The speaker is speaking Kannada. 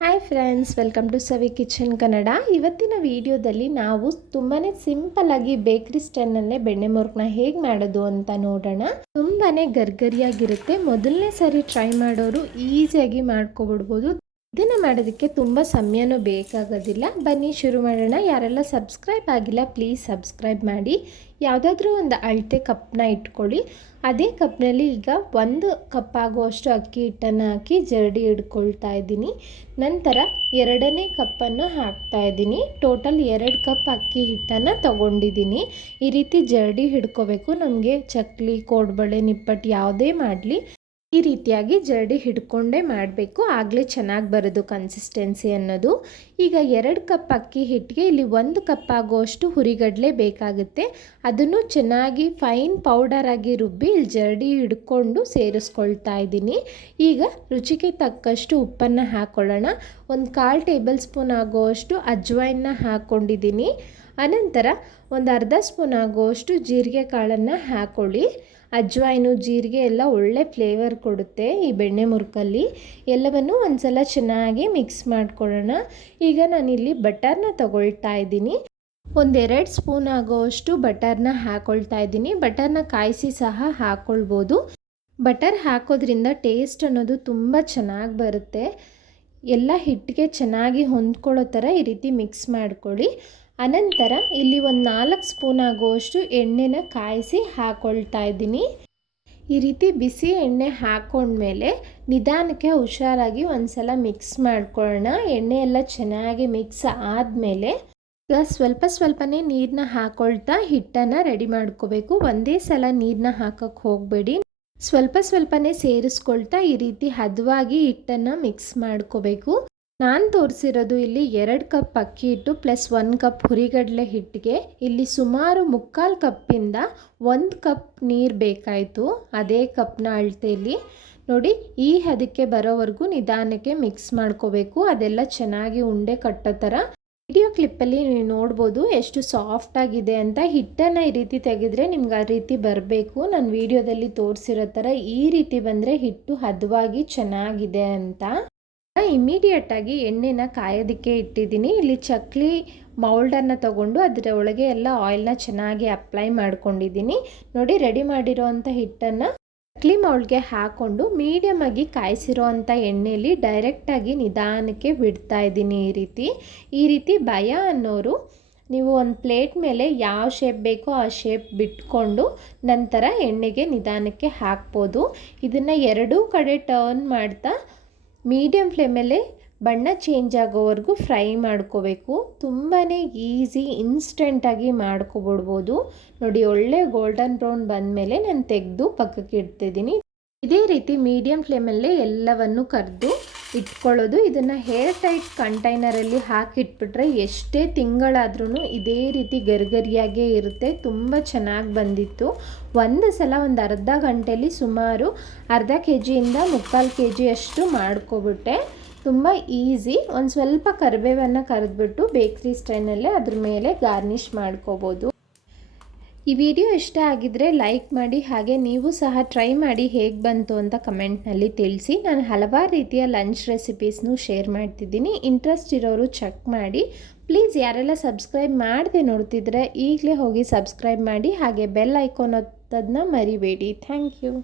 Hi friends, welcome to Savi kitchen Kannada. ಇವತ್ತಿನ ವಿಡಿಯೋದಲ್ಲಿ ನಾವು ತುಂಬಾ ಸಿಂಪಲ್ಲಾಗಿ ಬೇಕ್ರಿ ಸ್ಟೈಲ್ನಲ್ಲೇ ಬೆಣ್ಣೆ ಮುರುಕನ್ನ ಹೇಗೆ ಮಾಡೋದು ಅಂತ ನೋಡೋಣ. ತುಂಬಾ ಗರ್ಗರಿಯಾಗಿರುತ್ತೆ. ಮೊದಲನೇ ಸಾರಿ ಟ್ರೈ ಮಾಡೋರು ಈಸಿಯಾಗಿ ಮಾಡ್ಕೊಬಿಡ್ಬೋದು. ಇದನ್ನು ಮಾಡೋದಕ್ಕೆ ತುಂಬ ಸಮಯನೂ ಬೇಕಾಗೋದಿಲ್ಲ. ಬನ್ನಿ ಶುರು ಮಾಡೋಣ. ಯಾರೆಲ್ಲ ಸಬ್ಸ್ಕ್ರೈಬ್ ಆಗಿಲ್ಲ ಪ್ಲೀಸ್ ಸಬ್ಸ್ಕ್ರೈಬ್ ಮಾಡಿ. ಯಾವುದಾದ್ರೂ ಒಂದು ಅಳತೆ ಕಪ್ನ ಇಟ್ಕೊಳ್ಳಿ. ಅದೇ ಕಪ್ನಲ್ಲಿ ಈಗ 1 ಕಪ್ ಆಗುವಷ್ಟು ಅಕ್ಕಿ ಹಿಟ್ಟನ್ನು ಹಾಕಿ ಜರಡಿ ಹಿಡ್ಕೊಳ್ತಾ ಇದ್ದೀನಿ. ನಂತರ 2ನೇ ಕಪ್ಪನ್ನು ಹಾಕ್ತಾ ಇದ್ದೀನಿ. ಟೋಟಲ್ 2 ಕಪ್ ಅಕ್ಕಿ ಹಿಟ್ಟನ್ನು ತಗೊಂಡಿದ್ದೀನಿ. ಈ ರೀತಿ ಜರಡಿ ಹಿಡ್ಕೋಬೇಕು. ನಮಗೆ ಚಕ್ಲಿ, ಕೋಡ್ಬಳೆ, ನಿಪ್ಪಟ್ಟು ಯಾವುದೇ ಮಾಡಲಿ ಈ ರೀತಿಯಾಗಿ ಜರಡಿ ಹಿಡ್ಕೊಂಡೇ ಮಾಡಬೇಕು. ಆಗಲೇ ಚೆನ್ನಾಗಿ ಬರೋದು ಕನ್ಸಿಸ್ಟೆನ್ಸಿ ಅನ್ನೋದು. ಈಗ 2 ಕಪ್ ಅಕ್ಕಿ ಹಿಟ್ಟಿಗೆ ಇಲ್ಲಿ 1 ಕಪ್ ಆಗುವಷ್ಟು ಹುರಿಗಡಲೆ ಬೇಕಾಗುತ್ತೆ. ಅದನ್ನು ಚೆನ್ನಾಗಿ ಫೈನ್ ಪೌಡರ್ ಆಗಿ ರುಬ್ಬಿ ಇಲ್ಲಿ ಜರಡಿ ಹಿಡ್ಕೊಂಡು ಸೇರಿಸ್ಕೊಳ್ತಾ ಇದ್ದೀನಿ. ಈಗ ರುಚಿಗೆ ತಕ್ಕಷ್ಟು ಉಪ್ಪನ್ನು ಹಾಕ್ಕೊಳ್ಳೋಣ. 1/4 ಟೇಬಲ್ ಸ್ಪೂನ್ ಆಗುವಷ್ಟು ಅಜ್ವೈನ್ನ ಹಾಕ್ಕೊಂಡಿದ್ದೀನಿ. ಅನಂತರ ಒಂದು ಅರ್ಧ ಸ್ಪೂನ್ ಆಗುವಷ್ಟು ಜೀರಿಗೆ ಕಾಳನ್ನು ಹಾಕ್ಕೊಳ್ಳಿ. ಅಜ್ವೈನು, ಜೀರಿಗೆ ಎಲ್ಲ ಒಳ್ಳೆ ಫ್ಲೇವರ್ ಕೊಡುತ್ತೆ ಈ ಬೆಣ್ಣೆ ಮುರುಕಲ್ಲಿ. ಎಲ್ಲವನ್ನು ಒಂದ್ಸಲ ಚೆನ್ನಾಗಿ ಮಿಕ್ಸ್ ಮಾಡ್ಕೊಳ್ಳೋಣ. ಈಗ ನಾನಿಲ್ಲಿ ಬಟರ್ನ ತಗೊಳ್ತಾ ಇದ್ದೀನಿ. 1-2 ಸ್ಪೂನ್ ಆಗೋವಷ್ಟು ಬಟರ್ನ ಹಾಕ್ಕೊಳ್ತಾ ಇದ್ದೀನಿ. ಬಟರ್ನ ಕಾಯಿಸಿ ಸಹ ಹಾಕ್ಕೊಳ್ಬೋದು. ಬಟರ್ ಹಾಕೋದ್ರಿಂದ ಟೇಸ್ಟ್ ಅನ್ನೋದು ತುಂಬ ಚೆನ್ನಾಗಿ ಬರುತ್ತೆ. ಎಲ್ಲ ಹಿಟ್ಟಿಗೆ ಚೆನ್ನಾಗಿ ಹೊಂದ್ಕೊಳ್ಳೋ ಥರ ಈ ರೀತಿ ಮಿಕ್ಸ್ ಮಾಡ್ಕೊಳ್ಳಿ. ಅನಂತರ ಇಲ್ಲಿ 4 ಸ್ಪೂನ್ ಆಗುವಷ್ಟು ಎಣ್ಣೆನ ಕಾಯಿಸಿ ಹಾಕ್ಕೊಳ್ತಾ ಇದ್ದೀನಿ. ಈ ರೀತಿ ಬಿಸಿ ಎಣ್ಣೆ ಹಾಕ್ಕೊಂಡ್ಮೇಲೆ ನಿಧಾನಕ್ಕೆ ಹುಷಾರಾಗಿ ಒಂದ್ಸಲ ಮಿಕ್ಸ್ ಮಾಡ್ಕೊಳ್ಳೋಣ. ಎಣ್ಣೆ ಎಲ್ಲ ಚೆನ್ನಾಗಿ ಮಿಕ್ಸ್ ಆದಮೇಲೆ ಈಗ ಸ್ವಲ್ಪನೇ ನೀರನ್ನ ಹಾಕ್ಕೊಳ್ತಾ ಹಿಟ್ಟನ್ನು ರೆಡಿ ಮಾಡ್ಕೋಬೇಕು. ಒಂದೇ ಸಲ ನೀರನ್ನ ಹಾಕಕ್ಕೆ ಹೋಗಬೇಡಿ. ಸ್ವಲ್ಪನೇ ಸೇರಿಸ್ಕೊಳ್ತಾ ಈ ರೀತಿ ಹದವಾಗಿ ಹಿಟ್ಟನ್ನು ಮಿಕ್ಸ್ ಮಾಡ್ಕೋಬೇಕು. ನಾನು ತೋರಿಸಿರೋದು ಇಲ್ಲಿ 2 ಕಪ್ ಅಕ್ಕಿ ಹಿಟ್ಟು ಪ್ಲಸ್ 1 ಕಪ್ ಹುರಿಗಡಲೆ ಹಿಟ್ಟಿಗೆ ಇಲ್ಲಿ ಸುಮಾರು 3/4 ಕಪ್ಪಿಂದ 1 ಕಪ್ ನೀರು ಬೇಕಾಯಿತು. ಅದೇ ಕಪ್ನ ಅಳತೆಯಲ್ಲಿ ನೋಡಿ, ಈ ಹದಕ್ಕೆ ಬರೋವರೆಗೂ ನಿಧಾನಕ್ಕೆ ಮಿಕ್ಸ್ ಮಾಡ್ಕೋಬೇಕು. ಅದೆಲ್ಲ ಚೆನ್ನಾಗಿ ಉಂಡೆ ಕಟ್ಟೋ ಥರ. ವಿಡಿಯೋ ಕ್ಲಿಪ್ಪಲ್ಲಿ ನೀವು ನೋಡ್ಬೋದು ಎಷ್ಟು ಸಾಫ್ಟಾಗಿದೆ ಅಂತ. ಹಿಟ್ಟನ್ನು ಈ ರೀತಿ ತೆಗೆದ್ರೆ ನಿಮ್ಗೆ ಆ ರೀತಿ ಬರಬೇಕು. ನಾನು ವಿಡಿಯೋದಲ್ಲಿ ತೋರಿಸಿರೋ ಥರ ಈ ರೀತಿ ಬಂದರೆ ಹಿಟ್ಟು ಹದವಾಗಿ ಚೆನ್ನಾಗಿದೆ ಅಂತ. ಇಮಿಡಿಯೇಟಾಗಿ ಎಣ್ಣೆನ ಕಾಯೋದಕ್ಕೆ ಇಟ್ಟಿದ್ದೀನಿ. ಇಲ್ಲಿ ಚಕ್ಲಿ ಮೌಲ್ಡನ್ನು ತಗೊಂಡು ಅದರ ಒಳಗೆ ಎಲ್ಲ ಆಯಿಲ್ನ ಚೆನ್ನಾಗಿ ಅಪ್ಲೈ ಮಾಡ್ಕೊಂಡಿದ್ದೀನಿ. ನೋಡಿ, ರೆಡಿ ಮಾಡಿರೋ ಅಂಥ ಹಿಟ್ಟನ್ನು ಚಕ್ಲಿ ಮೌಲ್ಡ್ಗೆ ಹಾಕ್ಕೊಂಡು ಮೀಡಿಯಮ್ ಆಗಿ ಕಾಯಿಸಿರೋ ಅಂಥ ಎಣ್ಣೆಯಲ್ಲಿ ಡೈರೆಕ್ಟಾಗಿ ನಿಧಾನಕ್ಕೆ ಬಿಡ್ತಾ ಇದ್ದೀನಿ. ಈ ರೀತಿ ಭಯ ಅನ್ನೋರು ನೀವು ಒಂದು ಪ್ಲೇಟ್ ಮೇಲೆ ಯಾವ ಶೇಪ್ ಬೇಕೋ ಆ ಶೇಪ್ ಬಿಟ್ಕೊಂಡು ನಂತರ ಎಣ್ಣೆಗೆ ನಿಧಾನಕ್ಕೆ ಹಾಕ್ಬೋದು. ಇದನ್ನು ಎರಡೂ ಕಡೆ ಟರ್ನ್ ಮಾಡ್ತಾ ಮೀಡಿಯಮ್ ಫ್ಲೇಮಲ್ಲೇ ಬಣ್ಣ ಚೇಂಜ್ ಆಗೋವರೆಗೂ ಫ್ರೈ ಮಾಡ್ಕೋಬೇಕು. ತುಂಬಾ ಈಸಿ, ಇನ್ಸ್ಟೆಂಟಾಗಿ ಮಾಡ್ಕೊಬಿಡ್ಬೋದು. ನೋಡಿ, ಒಳ್ಳೆ ಗೋಲ್ಡನ್ ಬ್ರೌನ್ ಬಂದಮೇಲೆ ನಾನು ತೆಗೆದು ಪಕ್ಕಕ್ಕೆ ಇಡ್ತಿದ್ದೀನಿ. ಇದೇ ರೀತಿ ಮೀಡಿಯಮ್ ಫ್ಲೇಮಲ್ಲೇ ಎಲ್ಲವನ್ನು ಕರೆದು ಇಟ್ಕೊಳ್ಳೋದು. ಇದನ್ನು ಹೇರ್ ಟೈಟ್ ಕಂಟೈನರಲ್ಲಿ ಹಾಕಿಟ್ಬಿಟ್ರೆ ಎಷ್ಟೇ ತಿಂಗಳಾದ್ರೂ ಇದೇ ರೀತಿ ಗರಿಗರಿಯಾಗೇ ಇರುತ್ತೆ. ತುಂಬ ಚೆನ್ನಾಗಿ ಬಂದಿತ್ತು. ಒಂದು ಸಲ ಒಂದು ಅರ್ಧ ಗಂಟೆಯಲ್ಲಿ ಸುಮಾರು ಅರ್ಧ ಕೆಜಿಯಿಂದ 3/4 kg ಅಷ್ಟು ಮಾಡ್ಕೊಬಿಟ್ಟೆ. ತುಂಬ ಈಸಿ. ಒಂದು ಸ್ವಲ್ಪ ಕರಿಬೇವನ್ನು ಕರೆದ್ಬಿಟ್ಟು ಬೇಕ್ರಿ ಸ್ಟೈಲ್ನಲ್ಲೇ ಅದ್ರ ಮೇಲೆ ಗಾರ್ನಿಷ್ ಮಾಡ್ಕೋಬೋದು. ಈ ವಿಡಿಯೋ ಇಷ್ಟ ಆಗಿದ್ದರೆ ಲೈಕ್ ಮಾಡಿ. ಹಾಗೆ ನೀವು ಸಹ ಟ್ರೈ ಮಾಡಿ ಹೇಗೆ ಬಂತು ಅಂತ ಕಮೆಂಟ್ನಲ್ಲಿ ತಿಳಿಸಿ. ನಾನು ಹಲವಾರು ರೀತಿಯ ಲಂಚ್ ರೆಸಿಪೀಸ್ನು ಶೇರ್ ಮಾಡ್ತಿದ್ದೀನಿ. ಇಂಟ್ರೆಸ್ಟ್ ಇರೋರು ಚೆಕ್ ಮಾಡಿ. ಪ್ಲೀಸ್ ಯಾರೆಲ್ಲ ಸಬ್ಸ್ಕ್ರೈಬ್ ಮಾಡದೆ ನೋಡ್ತಿದ್ರೆ ಈಗಲೇ ಹೋಗಿ ಸಬ್ಸ್ಕ್ರೈಬ್ ಮಾಡಿ. ಹಾಗೆ ಬೆಲ್ ಐಕಾನ್ ಒತ್ತೋದನ್ನ ಮರಿಬೇಡಿ. Thank you.